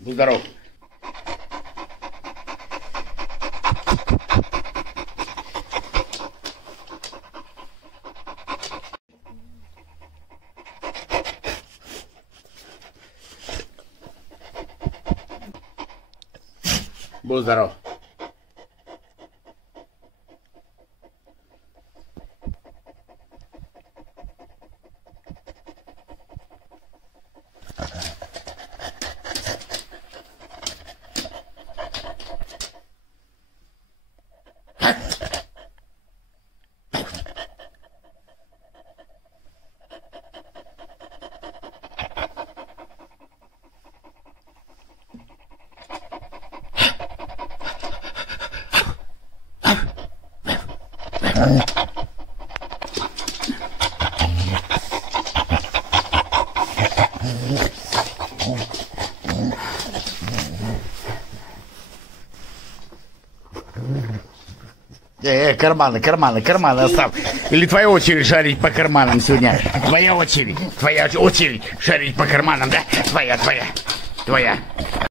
Будь здоров. Будь здоров. Карманы оставь. Или твоя очередь шарить по карманам сегодня? Твоя очередь шарить по карманам, да? Твоя.